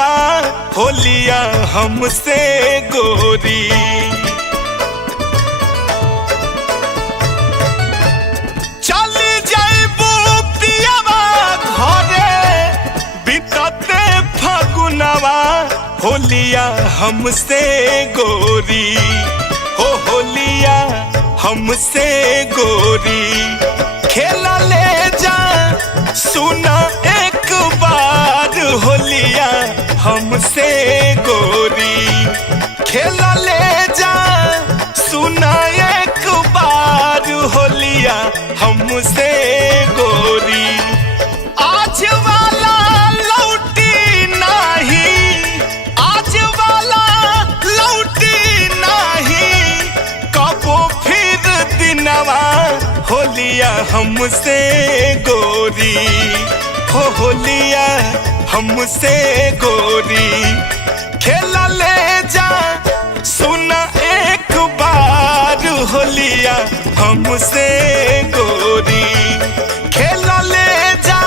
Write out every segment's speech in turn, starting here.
दिनवा होलिया हमसे गोरी। चली जाइबू पियावा घरे बीतते फगुनवा होलिया हमसे गोरी। हो होलिया हमसे गोरी। खेला ले जा सुना एक बार होलिया हमसे गोरी। खेला ले जा सुना एक बार होलिया हमसे गोरी। आज वाला लौटी नहीं, आज वाला लौटी नहीं, कबो फिर दिनवा होलिया हमसे गोरी। हो होलिया हमसे गोरी। खेला ले जा सुना एक बार होलिया हमसे गोरी। खेला ले जा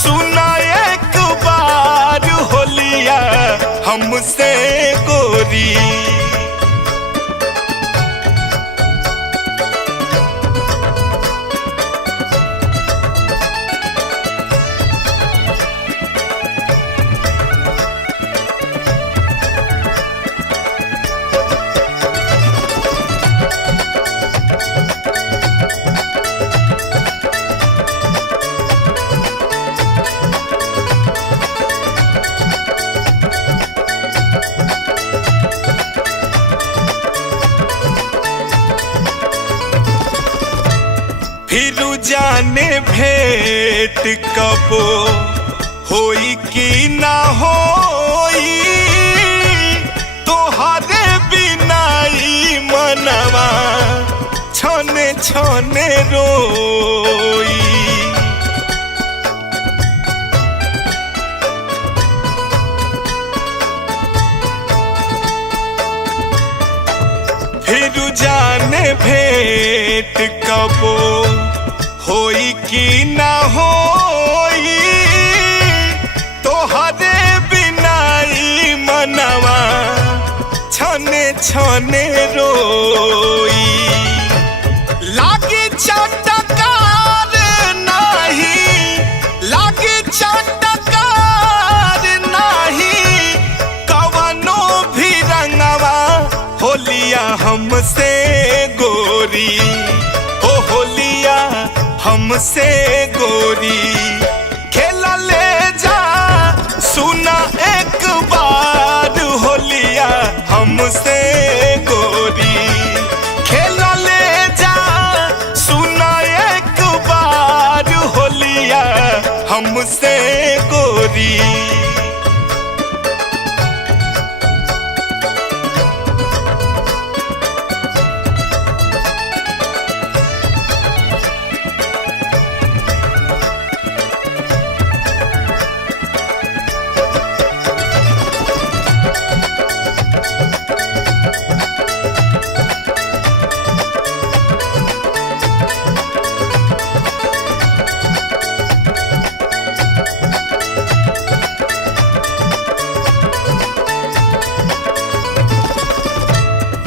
सुना एक बार होलिया हमसे गोरी। फिर जाने भेंट कबो होई कि ना होई, तोहरे बिना ई मनवा छने छने रोई। फिर जाने भेंट कबो होई कि ना होई, तोहरे बिना ई मनवा छने छने रोई। लागी चटकार नहीं, लागी चटकार नहीं, कवनो भी रंगवा होलिया हमसे गोरी। हो होलिया हमसे गोरी। खेला ले जा सुना एक बार होलिया हमसे गोरी। खेला ले जा सुना एक बार होलिया हमसे गोरी।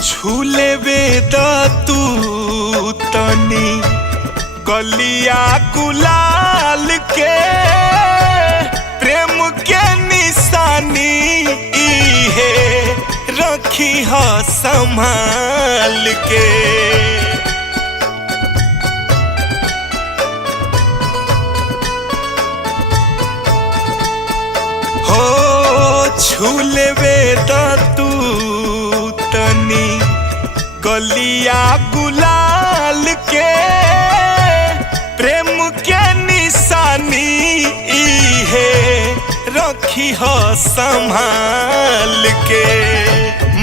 छूले वेद तू तनी गलिया गुलाल के, प्रेम के निशानी इहे रखी ह संभाल के। हो छूले वेद तू तनी गलिया गुलाल के, प्रेम के निशानी इहे रखी ह संभाल के।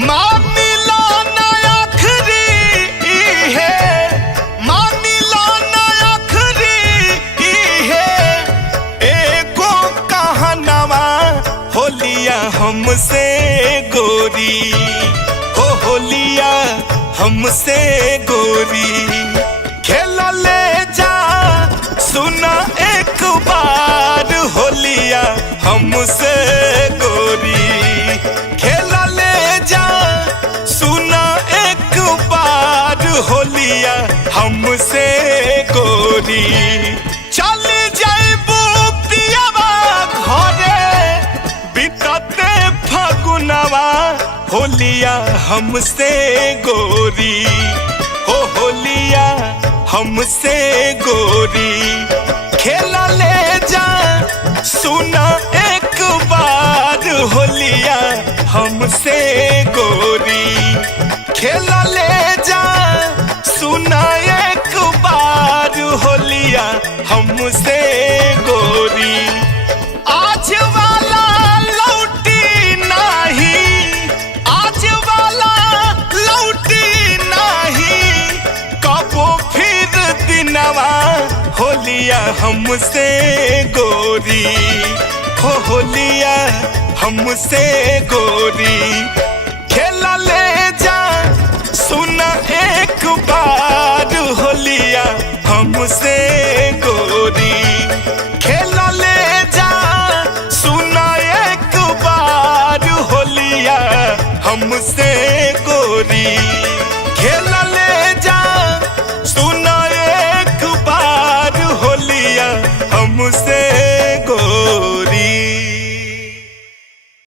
मानिला ना आखरी इहे, मानिला ना आखरी इहे, एगो कहनवा होलिया हमसे गोरी। हो होलिया हमसे गोरी। खेला ले जा सुना एक बार होलिया हमसे गोरी। होलिया हमसे गोरी, हो होलिया हमसे गोरी। खेला ले जा सुना एक बार होलिया हमसे गोरी। खेला ले जा सुना एक बार होलिया हमसे गोरी। आज वाला लौटी नहीं, आज वाला लौटी नहीं, कबो फिर दिनवा होलिया हमसे गोरी, हो होलिया हमसे गोरी। खेला ले जा सुना एक बार होलिया हमसे गोरी। खेला ले जा सुना एक बार होलिया हमसे